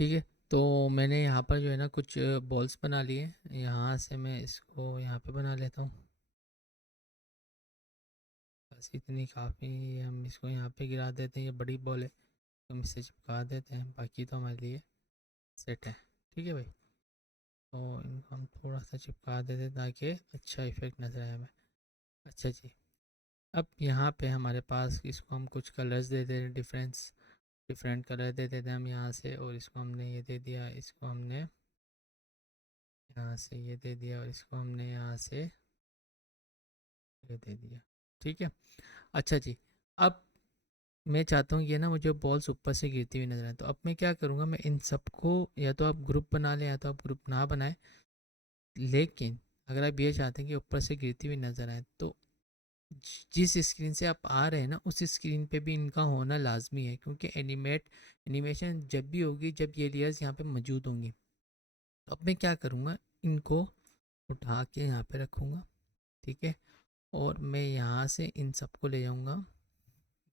ठीक है। तो मैंने यहाँ पर जो है ना कुछ बॉल्स बना लिए। यहाँ से मैं इसको यहाँ पे बना लेता हूँ। बस इतनी काफ़ी। हम इसको यहाँ पे गिरा देते हैं, ये बड़ी बॉल है तो हम इसे चिपका देते हैं, बाकी तो हमारे लिए सेट है। ठीक है भाई। तो इनको हम थोड़ा सा चिपका देते हैं ताकि अच्छा इफेक्ट नज़र आए हमें। अच्छा जी। अब यहाँ पे हमारे पास इसको हम कुछ कलर्स दे देते हैं, डिफरेंट कलर दे देते हैं हम यहाँ से। और इसको हमने ये दे दिया, इसको हमने यहाँ से ये दे दिया, और इसको हमने यहाँ से ये दे दिया। ठीक है। अच्छा जी। अब मैं चाहता हूँ ये ना मुझे बॉल्स ऊपर से गिरती हुई नजर आए, तो अब मैं क्या करूँगा, मैं इन सबको या तो आप ग्रुप बना लें या तो आप ग्रुप ना बनाएं। लेकिन अगर आप ये चाहते हैं कि ऊपर से गिरती हुई नजर आए, तो जिस स्क्रीन से आप आ रहे हैं ना उस स्क्रीन पे भी इनका होना लाजमी है, क्योंकि एनिमेशन जब भी होगी जब ये लेयर्स यहाँ पे मौजूद होंगी। तो अब मैं क्या करूँगा, इनको उठा के यहाँ पे रखूँगा। ठीक है। और मैं यहाँ से इन सबको ले जाऊँगा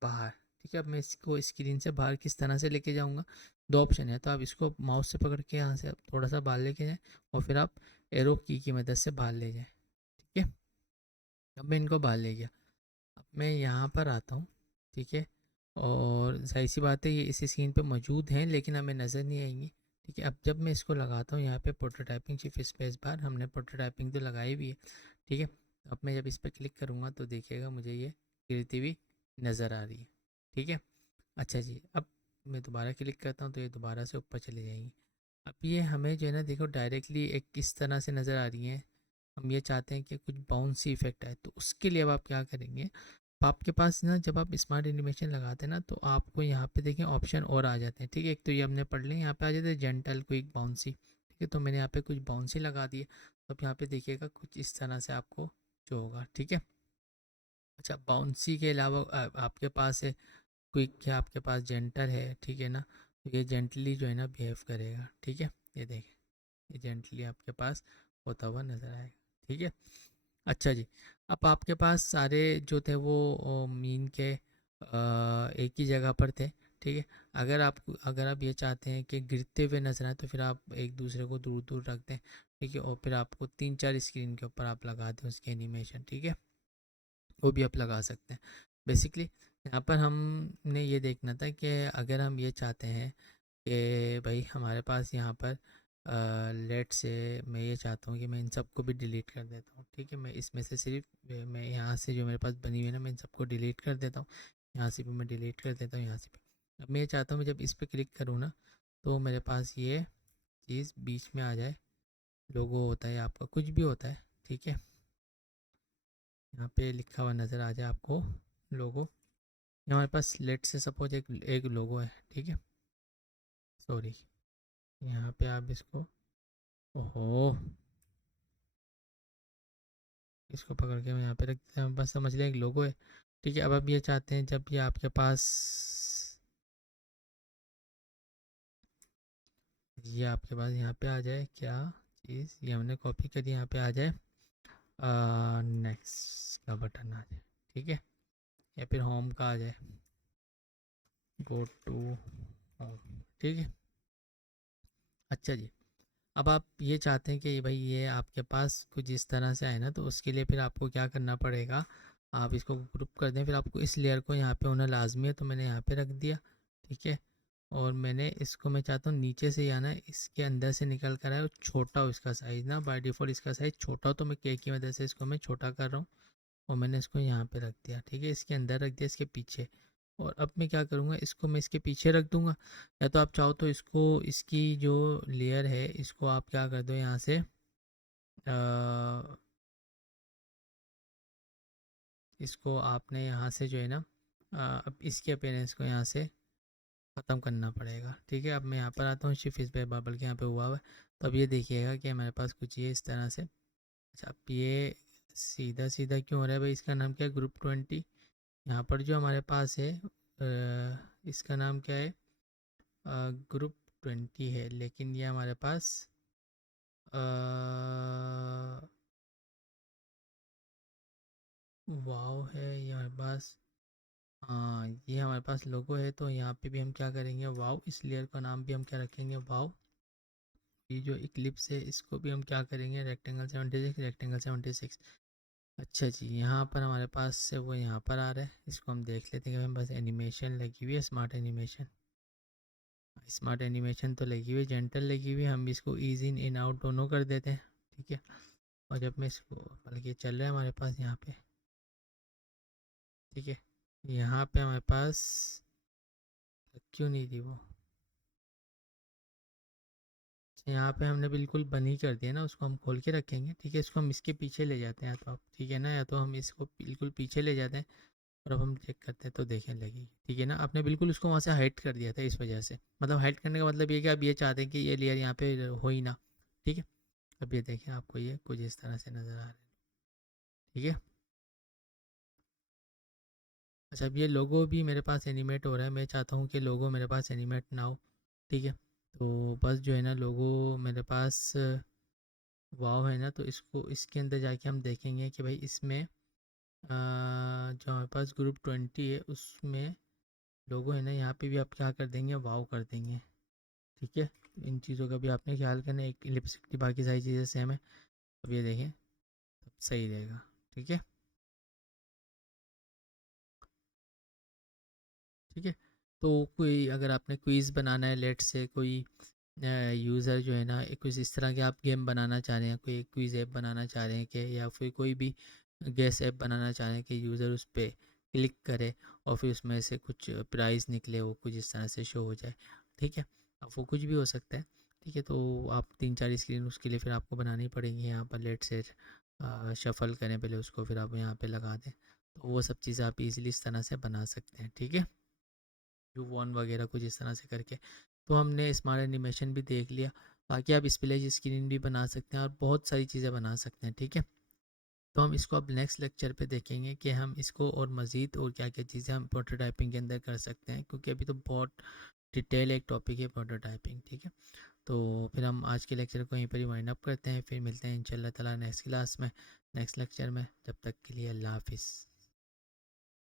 बाहर। ठीक है। अब मैं इसको स्क्रीन से बाहर किस तरह से लेके जाऊँगा, दो ऑप्शन है। तो आप इसको माउस से पकड़ के यहाँ से थोड़ा सा बाहर लेके जाएं, और फिर आप एरो की मदद से बाहर ले जाएं। ठीक है। अब मैं इनको बाहर ले गया। अब मैं यहाँ पर आता हूँ। ठीक है। और जाहिर सी बात है ये इस स्क्रीन पे मौजूद हैं लेकिन हमें नज़र नहीं आएंगी। ठीक है। अब जब मैं इसको लगाता हूँ यहाँ पे प्रोटोटाइपिंग शिफ्ट स्पेस बार, हमने प्रोटोटाइपिंग तो लगाई भी है। ठीक है। अब मैं जब इस पर क्लिक करूँगा तो देखिएगा मुझे ये गिरती हुई नज़र आ रही है। ठीक है। अच्छा जी। अब मैं दोबारा क्लिक करता हूँ तो ये दोबारा से ऊपर चली जाएंगी। अब ये हमें जो है ना देखो डायरेक्टली एक किस तरह से नज़र आ रही है। हम ये चाहते हैं कि कुछ बाउंसी इफेक्ट आए, तो उसके लिए अब आप क्या करेंगे, अब आपके पास ना जब आप स्मार्ट एनिमेशन लगाते हैं ना तो आपको यहाँ पे देखें ऑप्शन और आ जाते हैं। ठीक है। एक तो ये हमने पढ़ लिया, यहाँ पे आ जाते हैं जेंटल क्विक बाउंसी। ठीक है। तो मैंने यहाँ पे कुछ बाउंसी लगा दिए। तो अब यहाँ पे देखिएगा कुछ इस तरह से आपको जो होगा। ठीक है। अच्छा, बाउंसी के अलावा आपके पास है क्विक है, आपके पास जेंटल है। ठीक है ना। तो ये जेंटली जो है ना बिहेव करेगा। ठीक है। ये देखें, ये जेंटली आपके पास होता हुआ नज़र आएगा। ठीक है। अच्छा जी। अब आपके पास सारे जो थे वो मीन के एक ही जगह पर थे। ठीक है। अगर आप ये चाहते हैं कि गिरते हुए नजर आए तो फिर आप एक दूसरे को दूर दूर रख दें। ठीक है। और फिर आपको 3-4 स्क्रीन के ऊपर आप लगा दें उसकी एनिमेशन। ठीक है। वो भी आप लगा सकते हैं। बेसिकली यहाँ पर हमने ये देखना था कि अगर हम ये चाहते हैं कि भाई हमारे पास यहाँ पर लेट से मैं ये चाहता हूँ कि मैं इन सबको भी डिलीट कर देता हूँ। ठीक है। मैं इसमें से सिर्फ मैं यहाँ से जो मेरे पास बनी हुई है ना मैं इन सबको डिलीट कर देता हूँ। यहाँ से भी मैं डिलीट कर देता हूँ, यहाँ से भी। अब मैं ये चाहता हूँ मैं जब इस पर क्लिक करूँ ना तो मेरे पास ये चीज़ बीच में आ जाए। लोगो होता है आपका, कुछ भी होता है। ठीक है। यहाँ पे लिखा हुआ नज़र आ जाए आपको लोगो। यहाँ हमारे पास लेट से सपोज एक लोगो है। ठीक है। सॉरी, यहाँ पे आप इसको, ओहो, इसको पकड़ के मैं यहाँ पे रख देता हूँ, बस समझ लें एक लोगो है। ठीक है। अब आप ये चाहते हैं जब ये आपके पास, ये आपके पास यहाँ पे आ जाए क्या चीज़, ये हमने कॉपी करी, यहाँ पे आ जाए नेक्स्ट का बटन आ जाए। ठीक है। या फिर होम का आ जाए, गो टू होम। ठीक है। अच्छा जी। अब आप ये चाहते हैं कि भाई ये आपके पास कुछ इस तरह से आए ना, तो उसके लिए फिर आपको क्या करना पड़ेगा, आप इसको ग्रुप कर दें। फिर आपको इस लेयर को यहाँ पे होना लाजमी है, तो मैंने यहाँ पे रख दिया। ठीक है। और मैंने इसको, मैं चाहता हूँ नीचे से आना है, इसके अंदर से निकल कर आए और छोटा हो इसका साइज़ ना, बाय डिफ़ॉल्ट इसका साइज़ छोटा हो, तो मैं के की मदद से इसको मैं छोटा कर रहा हूँ। और मैंने इसको यहाँ पे रख दिया। ठीक है। इसके अंदर रख दिया, इसके पीछे। और अब मैं क्या करूँगा, इसको मैं इसके पीछे रख दूँगा। या तो आप चाहो तो इसको, इसकी जो लेयर है इसको आप क्या कर दो यहाँ से इसको आपने यहाँ से जो है ना अब इसके अपीयरेंस को यहाँ से ख़त्म करना पड़ेगा। ठीक है। अब मैं यहाँ पर आता हूँ, शिफ्ट इस बबल के यहाँ पे हुआ हुआ है। तो अब ये देखिएगा कि हमारे पास कुछ ये इस तरह से। अच्छा, अब ये सीधा सीधा क्यों हो रहा है भाई, इसका नाम क्या है, ग्रुप 20। यहाँ पर जो हमारे पास है इसका नाम क्या है, ग्रुप 20 है, लेकिन ये हमारे पास वाव है ये हमारे पास। हाँ, ये हमारे पास लोगो है, तो यहाँ पे भी हम क्या करेंगे, वाव। इस लेयर का नाम भी हम क्या रखेंगे, वाव। ये जो इक्लिप्स है इसको भी हम क्या करेंगे, रेक्टेंगल 76, रेक्टेंगल 76। अच्छा जी, यहाँ पर हमारे पास से वो यहाँ पर आ रहा है, इसको हम देख लेते हैं कि हमारे पास एनिमेशन लगी हुई है, स्मार्ट एनिमेशन। स्मार्ट एनिमेशन तो लगी हुई है, जेंटल लगी हुई है, हम इसको ईजी इन आउट दोनों कर देते हैं, ठीक है। और जब मैं इसको, बल्कि चल रहा है हमारे पास यहाँ पे, ठीक है। यहाँ पे हमारे पास क्यों नहीं थी वो, यहाँ पे हमने बिल्कुल बंद ही कर दिया ना, उसको हम खोल के रखेंगे, ठीक है। इसको हम इसके पीछे ले जाते हैं, तो आप ठीक है ना, या तो हम इसको बिल्कुल पीछे ले जाते हैं और अब हम चेक करते हैं तो देखें लगेगी, ठीक है ना। आपने बिल्कुल उसको वहाँ से हाइड कर दिया था इस वजह से, मतलब हाइड करने का मतलब ये कि आप ये चाहते हैं कि ये लेयर यहाँ पे हो ही ना, ठीक है। अब ये देखें, आपको ये कुछ इस तरह से नज़र आ रहा है, ठीक है। अच्छा, अब ये लोगो भी मेरे पास एनिमेट हो रहा है, मैं चाहता हूँ कि लोगो मेरे पास एनिमेट ना हो, ठीक है। तो बस जो है ना, लोगो मेरे पास वाव है ना, तो इसको इसके अंदर जाके हम देखेंगे कि भाई इसमें जो हमारे पास ग्रुप 20 है उसमें लोगो है ना, यहाँ पे भी आप क्या कर देंगे, वाव कर देंगे, ठीक है। इन चीज़ों का भी आपने ख्याल करना है, एक लिपस्टिक की बाकी सारी चीज़ें सेम है। अब ये देखें, तब सही रहेगा, ठीक है। ठीक है। तो कोई अगर आपने क्विज़ बनाना है, लेट से कोई यूज़र जो है ना, कुछ इस तरह के आप गेम बनाना चाह रहे हैं, कोई क्विज़ ऐप बनाना चाह रहे हैं कि, या फिर कोई भी गेस ऐप बनाना चाह रहे हैं कि यूज़र उस पर क्लिक करे और फिर उसमें से कुछ प्राइज़ निकले, वो कुछ इस तरह से शो हो जाए, ठीक है। अब वो कुछ भी हो सकता है, ठीक है। तो आप 3-4 स्क्रीन उसके लिए फिर आपको बनानी पड़ेंगी, यहाँ पर लेट से शफल करें पहले उसको, फिर आप यहाँ पे लगा दें, तो वो सब चीज़ें आप इजीली इस तरह से बना सकते हैं, ठीक है। यू वन वगैरह कुछ इस तरह से करके। तो हमने स्मार्ट एनिमेशन भी देख लिया, बाकी आप स्प्लैश स्क्रीन भी बना सकते हैं और बहुत सारी चीज़ें बना सकते हैं, ठीक है। तो हम इसको अब नेक्स्ट लेक्चर पे देखेंगे कि हम इसको और मज़ीद और क्या क्या चीज़ें हम प्रोटोटाइपिंग के अंदर कर सकते हैं, क्योंकि अभी तो बहुत डिटेल एक टॉपिक है प्रोटोटाइपिंग, ठीक है। तो फिर हम आज के लेक्चर को यहीं पर ही वाइंड अप करते हैं, फिर मिलते हैं इंशाल्लाह ताला नेक्स्ट क्लास में, नेक्स्ट लेक्चर में। जब तक के लिए अल्लाह हाफिज़।